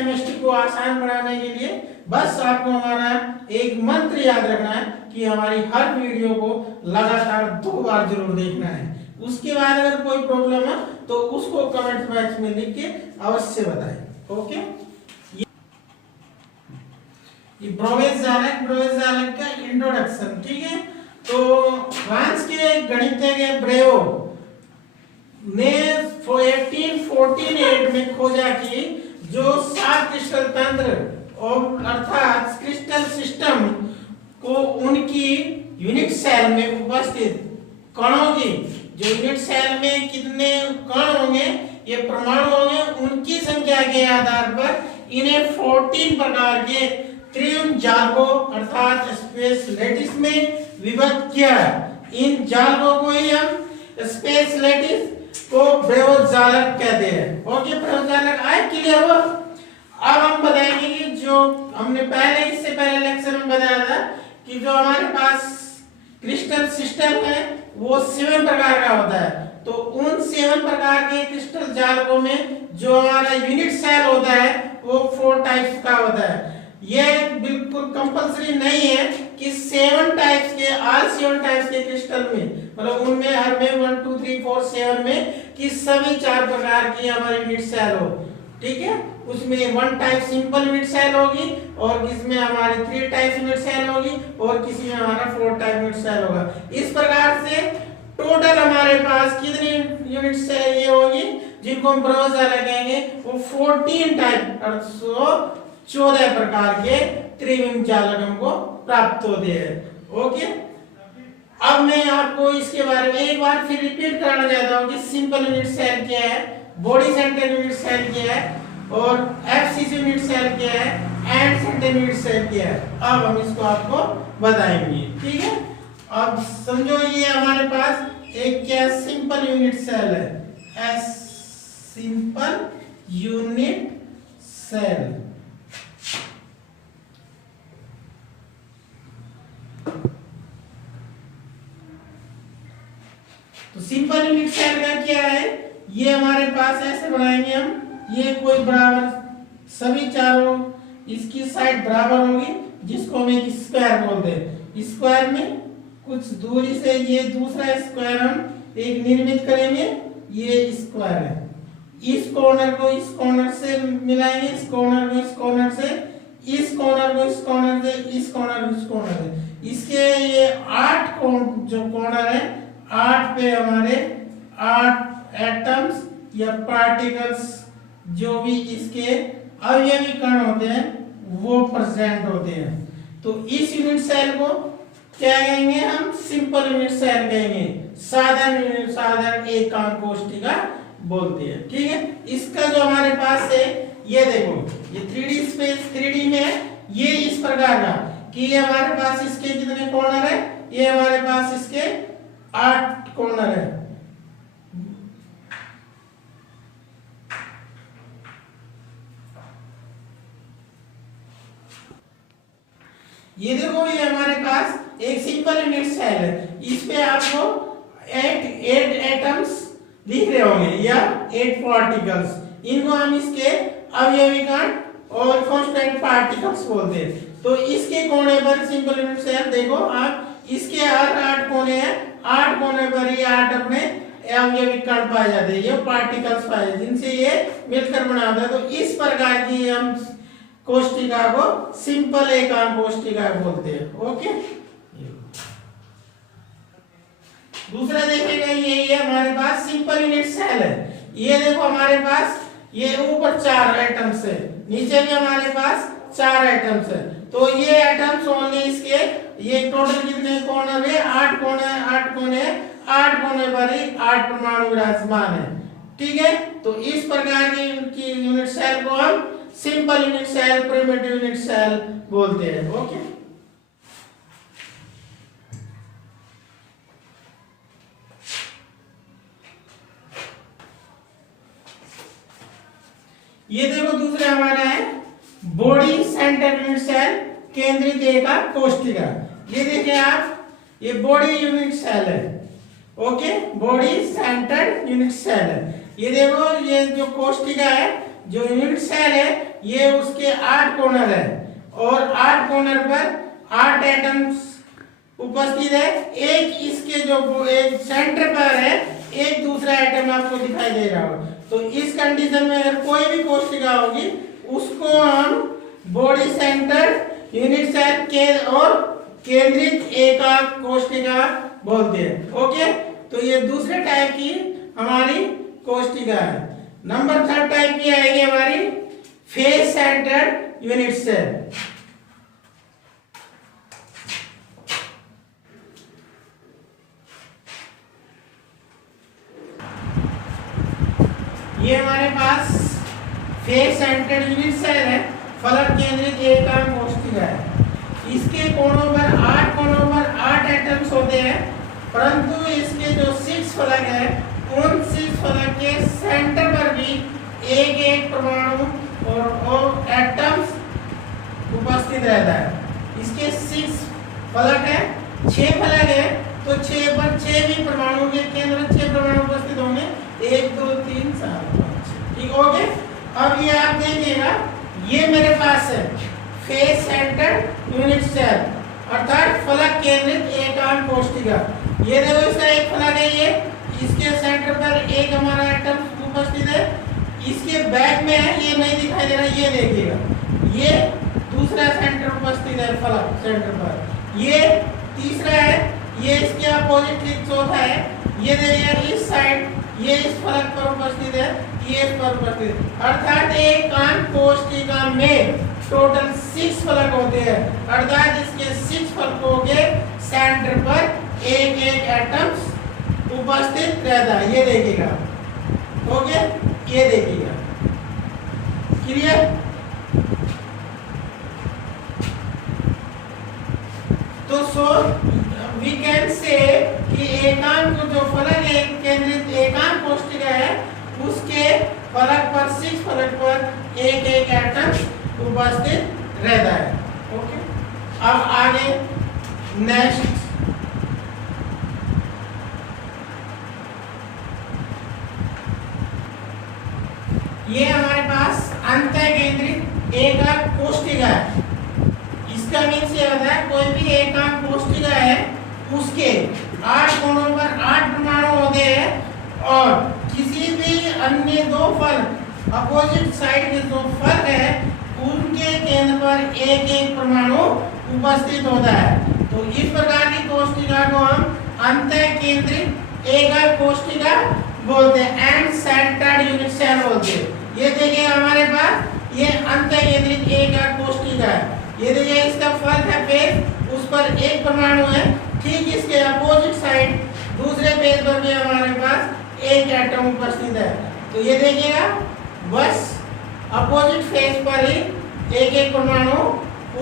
Chemistry को आसान बनाने के लिए बस आपको हमारा एक मंत्र याद रखना है कि हमारी हर वीडियो को लगातार 2 बार जरूर देखना है। उसके बाद अगर कोई प्रॉब्लम है तो उसको कमेंट बॉक्स में लिख के अवश्य बताएं। ओके, ये ब्रोवेज जालक का इंट्रोडक्शन, ठीक है। तो फ्रांस के गणितज्ञ ब्रेव ने 1848 में खोजा कि जो 7 क्रिस्टल तंत्र और अर्थात क्रिस्टल सिस्टम को उनकी यूनिट सेल में उपस्थित कणों की, जो यूनिट सेल में कितने कण होंगे, ये परमाणु होंगे, उनकी संख्या के आधार पर इन्हें 14 प्रकार के त्रिविम जालकों अर्थात स्पेस लैटिस में विभक्त किया। इन जालकों को ही हम स्पेस लैटिस को ब्रेवजालक कहते हैं। ओके, ब्रेवजालक आए क्लियर हो। अब हम बताएंगे कि जो हमने इससे पहले लेक्चर में बताया था कि जो हमारे पास क्रिस्टल सिस्टम है वो 7 प्रकार का होता है। तो उन 7 प्रकार के क्रिस्टल जालकों में जो हमारा यूनिट सेल होता है वो 4 टाइप्स का होता है। ये बिल्कुल कंपल्सरी नहीं है कि 7 टाइप्स के क्रिस्टल में, मतलब उनमें हर में 1 2 3 4 7 में कि सभी 4 प्रकार की हमारी यूनिट सेल हो, ठीक है। उसमें 1 टाइप सिंपल यूनिट सेल होगी और किसमें हमारी 3 टाइप यूनिट सेल होगी और किसी में हमारा 4 टाइप यूनिट सेल होगा। इस प्रकार से टोटल हमारे पास कितनी यूनिट सेल ये होगी जिनको हम ब्रेवजालक कहेंगे, वो 14 टाइप 14 प्रकार के त्रिविम जालक हमको प्राप्त होते हैं। ओके, अब मैं आपको इसके बारे में एक बार फिर रिपीट कराना चाहता हूँ कि सिंपल यूनिट सेल क्या है, बॉडी सेंटर यूनिट सेल क्या है और एफसीसी यूनिट सेल क्या है, एंड सेंटर यूनिट सेल क्या है। अब हम इसको आपको बताएंगे, ठीक है। अब समझो ये हमारे पास एक क्या सिंपल यूनिट सेल है, सिंपल यूनिट सेल। तो सिंपल यूनिट सेल का क्या है, ये हमारे पास ऐसे बनाएंगे हम, ये कोई बराबर सभी चारों इसकी साइड बराबर होगी जिसको हम एक स्क्वायर बोलते हैं। स्क्वायर में कुछ दूरी से ये दूसरा स्क्वायर हम एक निर्मित करेंगे, ये स्क्वायर है। इस कॉर्नर को इस कॉर्नर से मिलाएंगे, इस कॉर्नर को इस कॉर्नर से, इस कॉर्नर को इस कॉर्नर से, इस कॉर्नर को इस कॉर्नर से। इसके ये 8 जो कॉर्नर है, 8 पे हमारे 8 एटम्स या पार्टिकल्स जो भी इसके अवयवी कण होते हैं वो प्रेजेंट होते हैं। तो इस यूनिट सेल को क्या कहेंगे हम, सिंपल यूनिट सेल कहेंगे, साधारण एकांक कोष्ठिका बोलते हैं, ठीक है। इसका जो हमारे पास है, ये देखो ये 3D स्पेस 3D में है, ये इस प्रकार का कि ये हमारे पास इसके कितने कॉर्नर है, ये हमारे पास इसके 8 कॉर्नर है। ये देखो ये हमारे पास एक सिंपल यूनिट सेल है, इस पे आपको 8 एटम्स दिख रहे होंगे या 8 पार्टिकल्स, इनको हम इसके अवयवी कण और कांस्टेंट पार्टिकल्स बोलते हैं। तो इसके कोने पर सिंपल यूनिट सेल देखो आप, इसके हर 8 कोने हैं, 8 कोने पर ये 8 अपने अवयवी कण पाए जाते हैं, ये पार्टिकल्स पाए जाते हैं जिनसे ये मिलकर बना होता है। तो इस प्रकार की हम कोष्ठिका को सिंपल एकांक कोष्ठिका बोलते हैं। ओके, दूसरा देखेगा ये हमारे पास सिंपल यूनिट सेल है। ये देखो हमारे पास ये ऊपर 4 एटम्स है, नीचे भी हमारे पास 4 एटम्स है। तो ये एटम्स ओनली इसके ये टोटल कितने कॉर्नर है, 8 कोने, 8 कोने, 8 कोने पर ही 8 परमाणु विराजमान है, ठीक है। तो इस प्रकार की यूनिट सेल को हम simple unit cell, primitive unit cell बोलते हैं। ओके, ये देखो दूसरा हमारा है बॉडी सेंटर यूनिट सेल, केंद्रित एकांक कोष्ठिका। ये देखिए आप, ये बॉडी यूनिट सेल है। Okay, body centred unit cell है। ये देखो ये जो कोष्ठिका है जो यूनिट सेल है ये उसके 8 कॉर्नर है और 8 कॉर्नर पर 8 एटम्स उपस्थित है। एक इसके जो एक सेंटर पर है, एक दूसरा एटम आपको दिखाई दे रहा होगा। तो इस कंडीशन में अगर कोई भी कोशिका होगी उसको हम बॉडी सेंटर यूनिट सेल के और केंद्रित एकाक कोशिका बोलते हैं। ओके, तो ये दूसरे टाइप की हमारी कोशिका है। नंबर 3 टाइप की आएगी हमारी फेस सेंटर्ड यूनिट सेल। ये हमारे पास फेस सेंटर्ड यूनिट सेल है, फलक केंद्रित एकाक कोशिका है। इसके कोनों पर 8 कोनों पर 8 एटम्स होते हैं, परंतु इसके जो 6 फलक है उन 6 फलक के सेंटर पर भी एक एक परमाणु और एटम्स उपस्थित रहता है। इसके 6 फलक है, 6 फलक है, तो 6 पर 6 भी परमाणु के केंद्र 6 परमाणु उपस्थित होंगे, 1 2 3 4 5। ठीक हो गए। अब ये आप देखिएगा, ये मेरे पास है फेस सेंटर्ड यूनिट सेल अर्थात फलक केंद्रित एकाक कोशिका। ये देखो इसका एक फलक है, ये इसके सेंटर पर एक हमारा एटम उपस्थित है। इसके बैक में है, ये नहीं दिखाई दे रहा, ये देखिएगा, ये दूसरा सेंटर उपस्थित है फलक सेंटर पर। ये तीसरा है, ये इसके अपोजिट ठीक चौथा है। ये देखिए इस साइड ये इस फलक पर उपस्थित है, ये इस पर उपस्थित है। अर्थात एकाक कोशिका में टोटल 6 फलक होते हैं, अर्थात इसके 6 फलकों के सेंटर पर एक एक एटम्स उपस्थित रहता है। ये देखिएगा, ओके, ये देखिएगा, क्लियर। तो सो वी कैन से कि एकाक जो फलक है केंद्रित एकाक कोशिका है उसके फलक पर 6 फलक पर एक एक एटम उपस्थित रहता है। ओके, अब आगे नेक्स्ट ये हमारे पास अंतः केंद्रित एकाक कोशिका है। इसका मीन्स ये होता है कोई भी एकाक कोशिका है उसके 8 कोनों पर 8 परमाणु होते हैं और किसी भी अन्य 2 फल अपोजिट साइड के जो फल है उनके केंद्र पर एक एक परमाणु उपस्थित होता है। तो इस प्रकार की कोशिका को हम अंतः केंद्रित एकाक कोशिका बोलते हैं, एंड सेंटर्ड यूनिट सेल बोलते हैं। ये देखिए हमारे पास ये अंतः केंद्रित एकाक कोशिका है। ये देखिए इसका फल है पेज, उस पर एक परमाणु है, ठीक इसके अपोजिट साइड दूसरे पेज पर भी हमारे पास एक एटम उपस्थित है। तो ये देखिएगा बस अपोजिट फेस पर ही एक एक परमाणु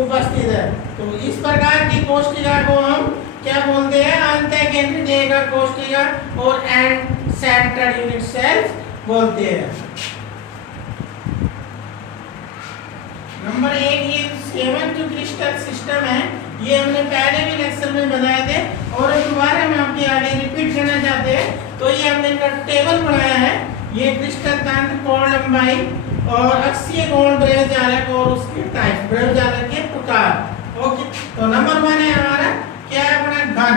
उपस्थित है। तो इस प्रकार की कोशिका को हम क्या बोलते हैं, अंतः केंद्रित एकाक कोशिका और एंड सेंटर्ड यूनिट सेल्स बोलते हैं। नंबर 1 ये 7 टू क्रिस्टल सिस्टम है, ये हमने पहले भी लेक्चर में बनाए थे और दोबारा हम आपके आगे रिपीट करना चाहते हैं। तो ये हमने टेबल बनाया है, ये क्रिस्टल तंत्र, कोण लंबाई और अक्षीय कोण ब्रह्मजालक और उसके टाइप ब्रह्मजालक के प्रकार। ओके, तो नंबर 1 है हमारा क्या है अपना घन।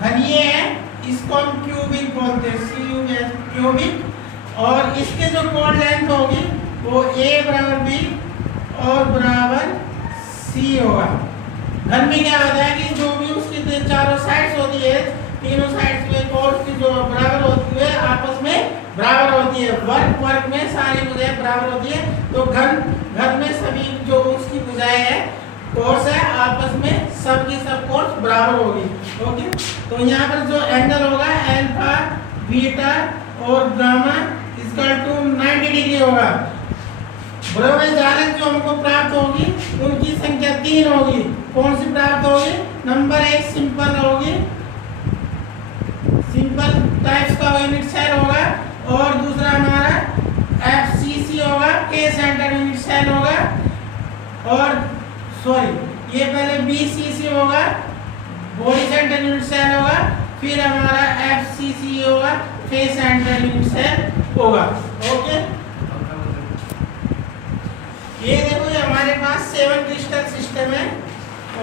घन ये है, इसको हम क्यूबिक बोलते हैं, क्यूबिक। और इसके जो कोण लेंथ होगी वो a बराबर b और बराबर c होगा। घन में क्या होता है कि जो भी उसकी चारों साइड्स होती है, तीनों साइड्स में कोण की जो बराबर होती है आपस में बराबर होती है, वर्ग में सारी भुजाएं बराबर होती है। तो घन में सभी जो उसकी भुजाएं है कोर्स है आपस में सबकी सब कोर्स बराबर होगी। ओके, तो यहाँ पर जो एंगल होगा अल्फा बीटा और गामा इक्वल टू 90 डिग्री होगा। ब्रह्मजालक जो हमको प्राप्त होगी उनकी संख्या 3 होगी। कौन सी प्राप्त होगी? नंबर 1 सिंपल होगी, सिंपल टाइप्स का यूनिट सेल होगा, और दूसरा हमारा FCC होगा, के सेंटर यूनिट सेल होगा, और सॉरी ये पहले BCC होगा, बॉडी सेंटर यूनिट सेल होगा, फिर हमारा FCC होगा, फेस सेंटर यूनिट सेल होगा। ओके, ये देखो ये हमारे पास 7 क्रिस्टल सिस्टम है।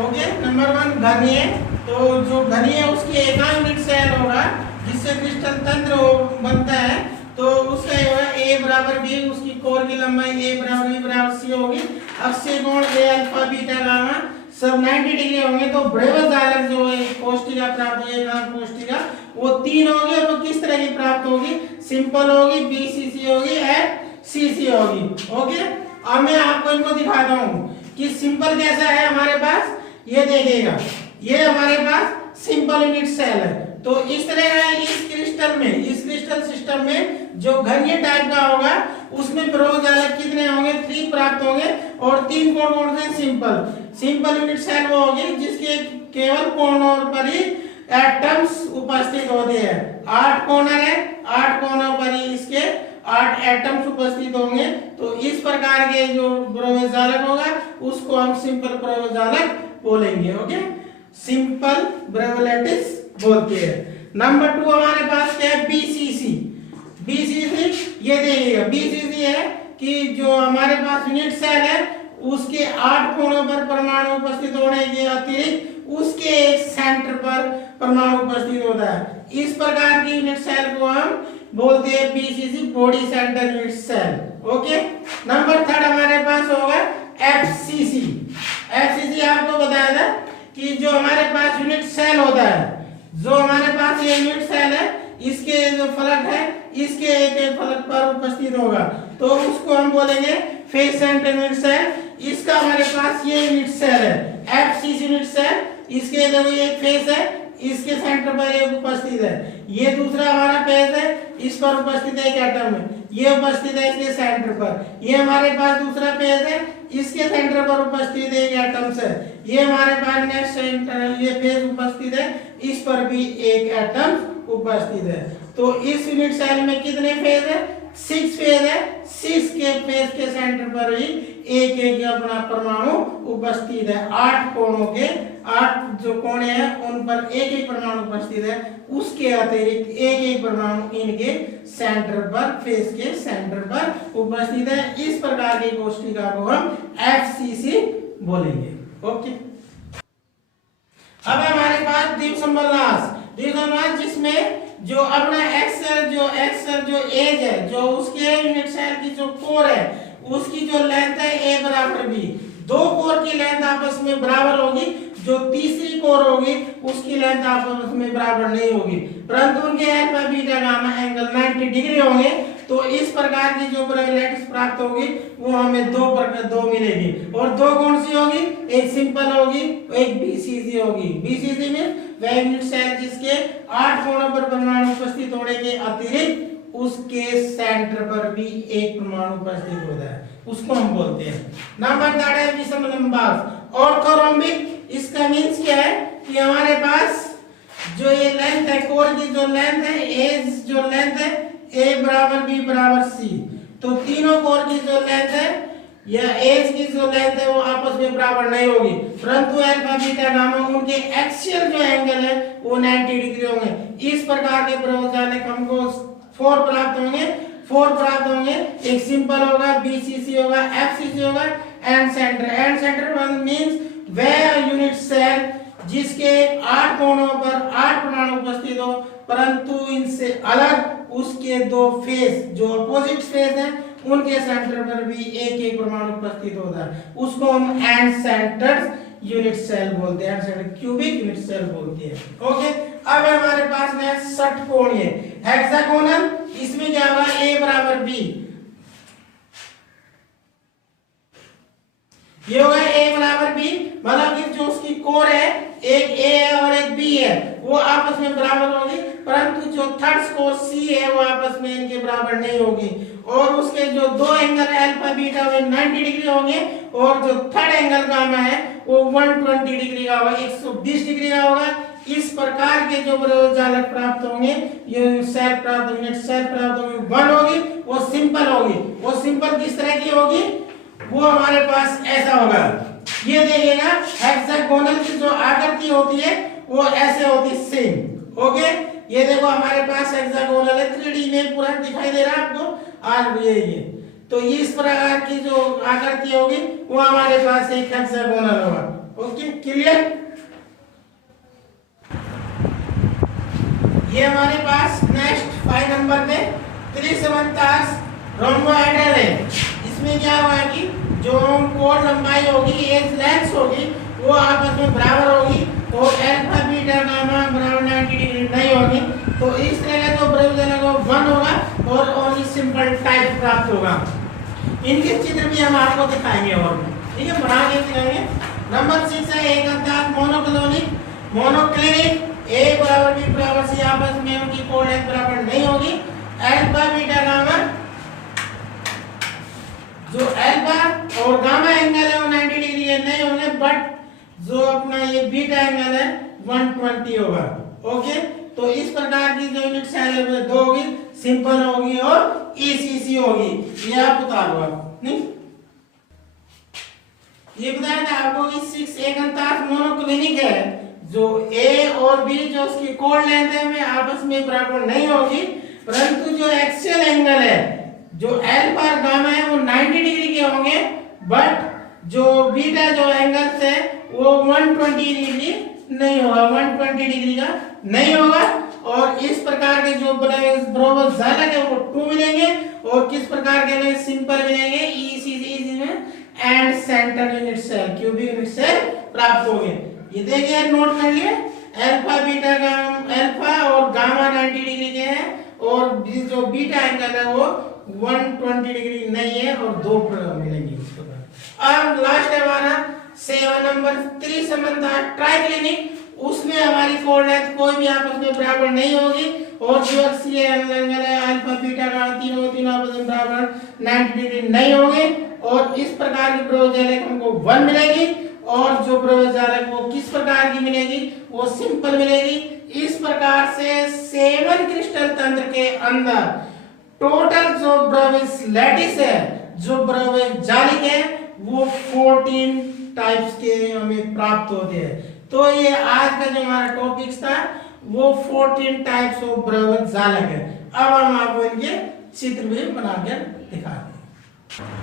ओके, नंबर 1 घनीय, तो जो घनीय है उसकी एकांक यूनिट सेल होगा जिससे क्रिस्टल तंत्र बनता है, तो उसका ए बराबर बी, उसकी कोर की लंबाई ए बराबर बी बराबर सी होगी। अक्षीय कोण ए अल्फा बीटा गामा सब 90 डिग्री होंगे। तो ब्रेवस जालक जो है कोष्ठिका प्राप्त होगी, एकांक कोष्ठिका वो 3 होगी। और वो किस तरह की प्राप्त होगी? सिंपल होगी, बीसीसी होगी, एफसीसी होगी। ओके, अब मैं आपको इनको दिखाता हूँ कि सिंपल कैसा है हमारे पास। ये देखिएगा, ये हमारे पास सिंपल यूनिट सेल है। तो इस तरह का इस क्रिस्टल सिस्टम में जो घनीय टाइप का होगा उसमें ब्रेवस जालक कितने होंगे? 3 प्राप्त होंगे। और 3 कोण कौन से? सिंपल यूनिट सेल वो होगी जिसके केवल कोणों पर ही एटम्स उपस्थित होते हैं। 8 कोणर है, 8 कोणों पर ही इसके 8 एटम्स उपस्थित होंगे। तो इस प्रकार के जो ब्रेवस जालक होगा उसको हम सिंपल ब्रेवस जालक बोलेंगे। ओके, सिंपल ब्रेवलेटिस बोलते हैं। नंबर 2 हमारे पास क्या है? बीसीसी। ये देखिएगा, बीसीसी है कि जो हमारे पास यूनिट सेल है उसके 8 कोणों पर परमाणु उपस्थित होने के अतिरिक्त उसके एक सेंटर पर परमाणु उपस्थित होता है। इस प्रकार की यूनिट सेल को हम बोलते हैं BCC, body centre unit cell. Okay, number 3 हमारे पास होगा एफसीसी। एफसीसी आपको बताया था कि जो हमारे पास यूनिट सेल होता है, जो हमारे पास ये यूनिट सेल है इसके जो फलक है इसके एक फलक पर उपस्थित होगा, तो उसको हम बोलेंगे फेस सेंटर यूनिट सेल। इसका हमारे पास ये यूनिट सेल है एफसीसी यूनिट सेल। इसके देखो ये फेस है, इसके सेंटर पर ये उपस्थित है। ये दूसरा हमारा फेस है, इस पर उपस्थित है एक एटम है, ये उपस्थित है इसके सेंटर पर। ये हमारे पास दूसरा फेस है, इसके सेंटर पर उपस्थित एक एटम्स है। ये हमारे पास नेक्स्ट सेंटर ये फेस उपस्थित है, इस पर भी एक एटम उपस्थित है। तो इस यूनिट सेल में कितने फेज है? 6 फेज है। 6 के फेज के सेंटर पर ही एक एक अपना परमाणु उपस्थित है। 8 कोणों के 8 जो कोणे हैं उन पर एक एक परमाणु उपस्थित है। उसके अतिरिक्त एक एक परमाणु इनके सेंटर पर, फेज के सेंटर पर उपस्थित है। इस प्रकार की कोष्ठिका को हम एफसीसी बोलेंगे। ओके, अब हमारे पास द्विसंबलनाश जिसमें जो अपना एक्सेल जो एज है, जो उसके यूनिट सेल की जो कोर है उसकी जो लेंथ है ए बराबर बी। 2 कोर की लेंथ आपस में बराबर होगी, जो तीसरी कोर होगी उसकी लेंथ आपस में बराबर नहीं होगी, परंतु उनके alpha beta gamma angle 90 degree होंगे। तो इस प्रकार की जो ब्रेवलेटिस प्राप्त होगी वो हमें 2 मिलेगी। और 2 कौन सी होगी? एक सिंपल होगी, एक बीसीसी होगी। बीसीसी में वह यूनिट सेल जिसके 8 कोणों पर परमाणु उपस्थित होने के अतिरिक्त उसके सेंटर पर भी एक परमाणु उपस्थित होता है, उसको हम बोलते हैं। नंबर 3 है विषमलंबाक्ष ऑर्थोरोम्बिक। इसका मींस क्या है कि हमारे पास जो ये लेंथ है, कोर की जो लेंथ है, एज जो लेंथ है ए बराबर बी बराबर सी। तो तीनों कोर की जो लेंथ है या एज की जो लेंथ है वो आपस में बराबर नहीं होगी, परंतु अल्फा बीटा गामा उनके एक्सियल जो एंगल है वो 90 डिग्री होंगे। इस प्रकार के ब्रेवस जालक हमको 4 प्राप्त होंगे। एक सिंपल होगा, बीसीसी होगा, एफसीसी होगा, एंड सेंटर वन मींस वह यूनिट सेल जिसके 8 कोणों पर 8 परमाणु उपस्थित हो, परंतु इनसे अलग उसके 2 फेस जो अपोजिट फेस हैं उनके सेंटर पर भी एक एक परमाणु उपस्थित होता है, उसको हम एंड सेंटर्ड यूनिट सेल बोलते हैं, एंड क्यूबिक यूनिट सेल बोलते हैं। ओके, अब हमारे पास में षटकोणीय हेक्सागोनल। इसमें क्या होगा? ए बराबर बी, ये होगा ए बराबर बी, मतलब कि जो उसकी कोर है एक ए है और एक बी है वो आपस में बराबर होगी, परंतु जो थर्ड कोर सी है वो आपस में इनके बराबर नहीं होगी। और उसके जो 2 एंगल अल्फा बीटा वे 90 डिग्री होंगे, और जो थर्ड एंगल गामा है वो 120 डिग्री का होगा, 120 डिग्री का होगा। इस प्रकार के जो ब्रेवस जालक प्राप्त होंगे, यूनिट सेल प्राप्त होंगे, 1 होगी, वो सिंपल किस तरह की होगी? वो हमारे पास ऐसा होगा, ये देखिएगा हेक्सागोनल की जो आकृति होती है वो ऐसे होती है सेम। ओके, ये देखो हमारे पास हेक्सागोनल है, 3D में पूरा दिखाई दे रहा है आपको। और ये तो इस प्रकार की जो आकृति होगी वो हमारे पास एक हेक्सागोनल होगा। Okay, clear. ये हमारे पास नेक्स्ट 5 नंबर पे त्रिसमन्तास रोम्बोहेड्रल है। इसमें क्या हुआ कि जो कोण लंबाई होगी, एज लेंथ होगी, वो आपस में बराबर होगी और अल्फा बीटा गामा बराबर 90 डिग्री नहीं होगी। तो इस तरह का जो प्रयोजन है वो 1 होगा और ओनली सिंपल टाइप प्राप्त होगा। इनके चित्र भी हम आपको दिखाएंगे और ठीक है, बना के दिखाएंगे। नंबर 6 है एक अंतः मोनोक्लोनिक मोनोक्लिनिक, ए बराबर बी बराबर सी, आपस में उनकी कोण लेंथ बराबर नहीं होगी। अल्फा बीटा गामा, जो अल्फा और गामा एंगल है वो 90 डिग्री के नहीं होंगे, बट जो अपना ये बीटा एंगल है 120 होगा। ओके, तो इस प्रकार की जो यूनिट सेल में 2 होगी, सिंपल होगी और ईसीसी होगी। ये आप उतारो आप नहीं, ये बताया था आपको कि 6 एक अंतः मोनोक्लिनिक है, जो ए और बी जो उसकी कोण लेंथ है में आपस में बराबर नहीं होगी, परंतु जो एक्सियल एंगल है जो अल्फा और गामा है वो 90 डिग्री के होंगे, बट जो बीटा जो एंगल है वो 120 डिग्री नहीं होगा, 120 डिग्री का नहीं होगा। और इस प्रकार के जो बराबर जालक है वो 2 मिलेंगे और किस प्रकार के मिलेंगे, सिंपल मिलेंगे, ईसीसी में end centre unit cell, cubic unit cell प्राप्त होंगे। ये देखिए नोट कर लिए, अल्फा बीटा गामा, अल्फा और गामा 90 डिग्री के हैं और जो बीटा एंगल है वो 120 डिग्री नहीं है और 2 मिलेंगे इस प्रकार। अब लास्ट है हमारा 7 नंबर त्रिसमन्ता ट्राइक्लिनिक, उसमें हमारी कोण लेंथ कोई भी आपस में बराबर नहीं होगी और जो अक्षीय एंगल है अल्फा बीटा गामा तीनों आपस में बराबर 90 डिग्री नहीं होंगे और इस प्रकार की प्रयोजक हमको 1 मिलेगी और जो प्रयोजक वो किस प्रकार की मिलेगी, वो सिंपल मिलेगी। इस प्रकार से 7 क्रिस्टल तंत्र के अंदर टोटल जो ब्रविस लैटिस है, जो ब्रविस जालिक है, वो 14 टाइप्स के हमें प्राप्त होते हैं। तो ये आज का जो हमारा टॉपिक्स था वो 14 टाइप्स ऑफ ब्रविस जालक है। अब हम आपको इनके चित्र भी बनाकर दिखाते हैं।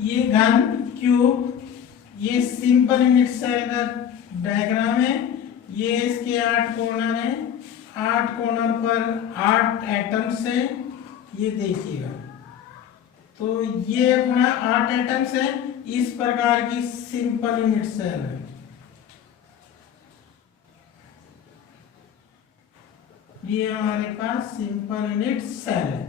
ये घन क्यूब, ये सिंपल यूनिट सेल का डायग्राम है, ये इसके 8 कॉर्नर हैं, 8 कॉर्नर पर 8 एटम्स हैं, ये देखिएगा। तो ये अपना 8 एटम्स है, इस प्रकार की सिंपल यूनिट सेल है। ये हमारे पास सिंपल यूनिट सेल है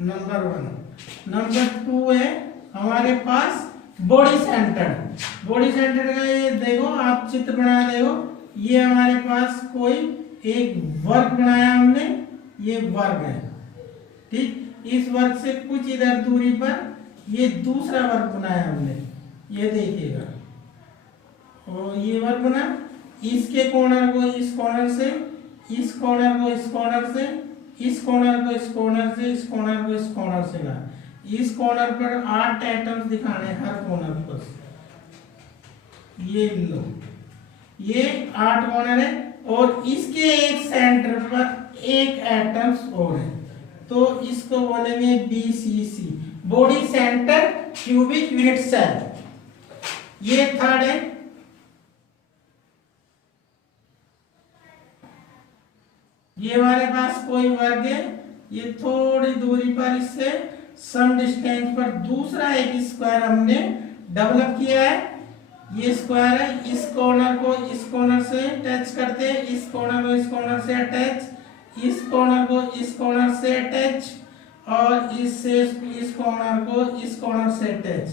नंबर 1। नंबर 2 है हमारे पास बॉडी सेंटर। बॉडी सेंटर का ये देखो आप चित्र बनाया, देखो ये हमारे पास कोई एक वर्ग बनाया हमने, ये वर्ग है, ठीक। इस वर्ग से कुछ इधर दूरी पर ये दूसरा वर्ग बनाया हमने, ये देखिएगा, और ये वर्ग बना, इसके कॉर्नर को इस कॉर्नर से, इस कॉर्नर को इस कॉर्नर से, इस कॉर्नर को इस कॉर्नर से, इस कॉर्नर को इस कॉर्नर से ना, इस कॉर्नर पर 8 एटम्स दिखाने हर कॉर्नर पर, ये लो, ये 8 कॉर्नर है और इसके एक सेंटर पर एक एटम्स और है, तो इसको बोलेंगे BCC, body centre cubic unit cell. ये थर्ड है, ये हमारे पास कोई वर्ग है, ये थोड़ी दूरी पर इससे सम डिस्टेंस पर दूसरा एक स्क्वायर हमने डेवलप किया है, ये स्क्वायर है, इस कॉर्नर को इस कॉर्नर से टच करते हैं, इस कॉर्नर को इस कॉर्नर से अटैच, इस कॉर्नर को इस कॉर्नर से अटैच और इससे इस कॉर्नर को इस कॉर्नर से अटैच।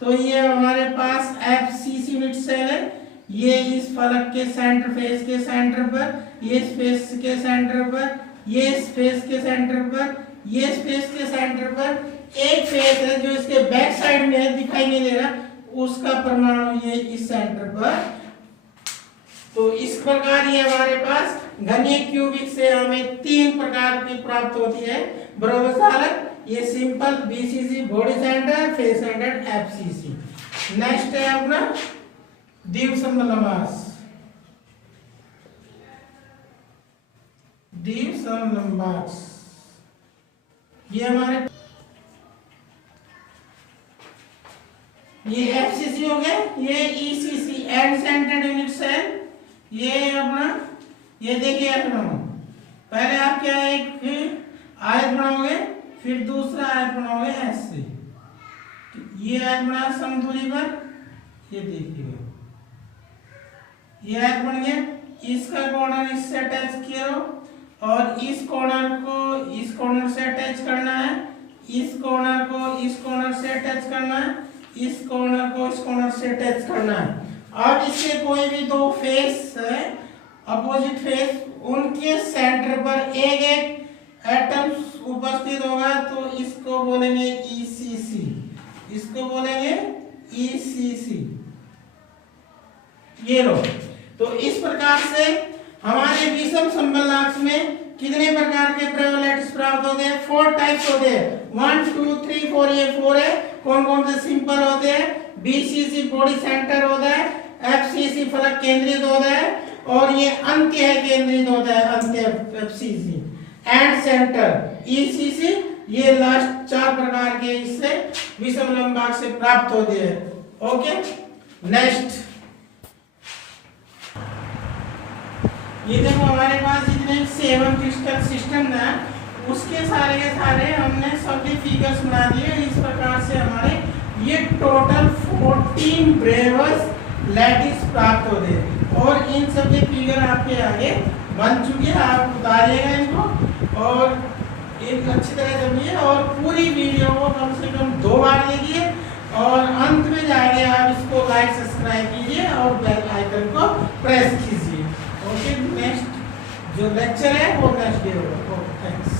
तो ये हमारे पास FCC यूनिट सेल है, ये इस फलक के सेंटर फेस के सेंटर पर, ये इस फेस के सेंटर पर, ये इस फेस के सेंटर पर, ये इस फेस के सेंटर पर, एक फेस है जो इसके बैक साइड में है, दिखाई नहीं दे रहा, उसका परमाणु ये इस सेंटर पर। तो इस प्रकार ये हमारे पास घनीय क्यूबिक से हमें 3 प्रकार की प्राप्त होती है ब्रह्मसालक। ये simple BCC body centre, face centre FCC. Next है अपना द्विसंबलंबाक्ष। द्विसंबलंबाक्ष ये हमारे ये एफसीसी हो गया, ये ECC end centred unit cell. ये अपना ये देखिए पहले आप क्या एक आयत बनाओगे, फिर दूसरा आयत बनाओगे ऐसे। ये आयत बना समदूरी पर, ये देखिए ये आयत बन गया। इसका कॉर्नर इससे अटैच किया और इस कॉर्नर को इस कॉर्नर से अटैच करना है, इस कॉर्नर को इस कॉर्नर से अटैच करना है, इस कॉर्नर को इस कॉर्नर से अटैच करना है। और इसके कोई भी दो फेस है अपोजिट फेस, उनके सेंटर पर एक एक एटम उपस्थित होगा तो इसको बोलेंगे ईसीसी, इसको बोलेंगे ईसीसी। ये लो, तो इस प्रकार से हमारे विषम संबलाक्ष में कितने प्रकार के प्रेवलेट्स प्राप्त होते हैं? 4 टाइप्स होते हैं। 1 2 3 4 ये 4 है। कौन कौन से सिंपल होते हैं? बीसीसी बॉडी सेंटर होता है, एफसीसी फलक केंद्रित होता है और ये अंत्य है केंद्रित होता है, अंत्य एफसीसी। एंड सेंटर ईसीसी, ये लास्ट 4 प्रकार के इससे विषम लंबाक्ष से प्राप्त होते हैं। ओके, नेक्स्ट ये देखो हमारे पास जितने 7 क्रिस्टल सिस्टम है उसके सारे के सारे हमने सभी फिगर्स बना दिए। इस प्रकार से हमारे ये टोटल 14 ब्रेवस लैटिस प्राप्त होते हैं और इन सभी फिगर आपके आगे बन चुकी है। आप उतारिएगा इनको और एक अच्छी तरह समझिए और पूरी वीडियो को कम से कम 2 बार देखिए और अंत में जाके आप इसको लाइक सब्सक्राइब कीजिए और बेल आइकन को प्रेस कीजिए। ओके, नेक्स्ट जो लेक्चर है वो नेक्स्ट डे होगा। Okay, thanks.